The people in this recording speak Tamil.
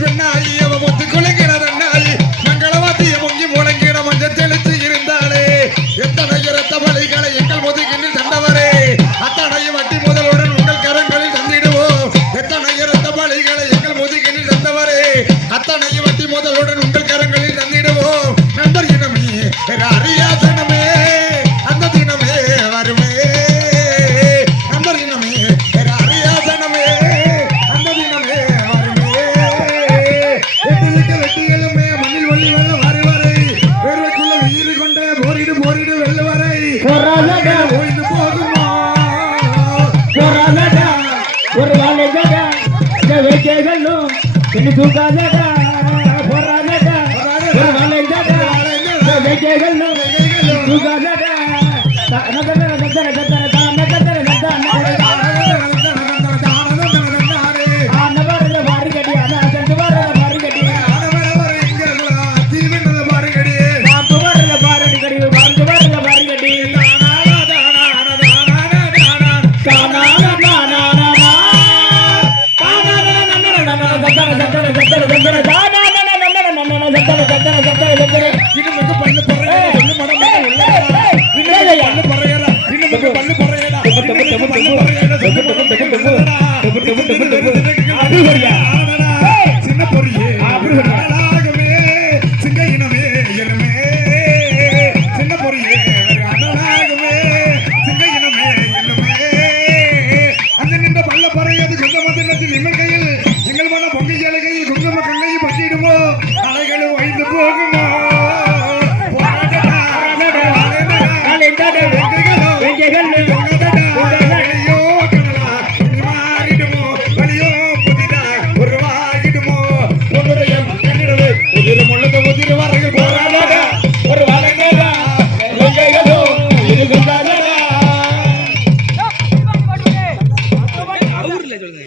பெண்ணாயி அவ முத்து குலைக்கிறது நாயி மங்களவாத்திய முங்கி முழங்கிட மஞ்சள் தெளித்து இருந்தாளே எத்தனை இரத்த பலிகளை எங்கள் முதுகினில் தந்தவரே அத்தனையும் வட்டி முதலுடன் உங்கள் கரங்களில் தந்திடுவோம் எத்தனை இரத்த பலிகளை எங்கள் முதுகினில் தந்தவரே அத்தனையும் வட்டி முதலுடன் உங்கள் கரங்களில் தந்திடுவோம் நண்பர் இனமே அறியாதனமே அந்த தினமே வருமே நண்பர் இனமே அறியாதனமே அந்த தினமே வருமே வெட்டிகளுமே மண்ணில் ஒளி வெள்ள வரை வரை வேர்வைக்குள்ள உயிர் கொண்டே போரிடு போரிடு வெள்ள வரை ஓய்ந்து போகுமா ஒரு வாழைகடா வைக்கலும் தூக்காதடா போறாதடா ஒரு வாழைகடா வைக்கலும் தூக்காதடா இது மிக பண்ண போறேன்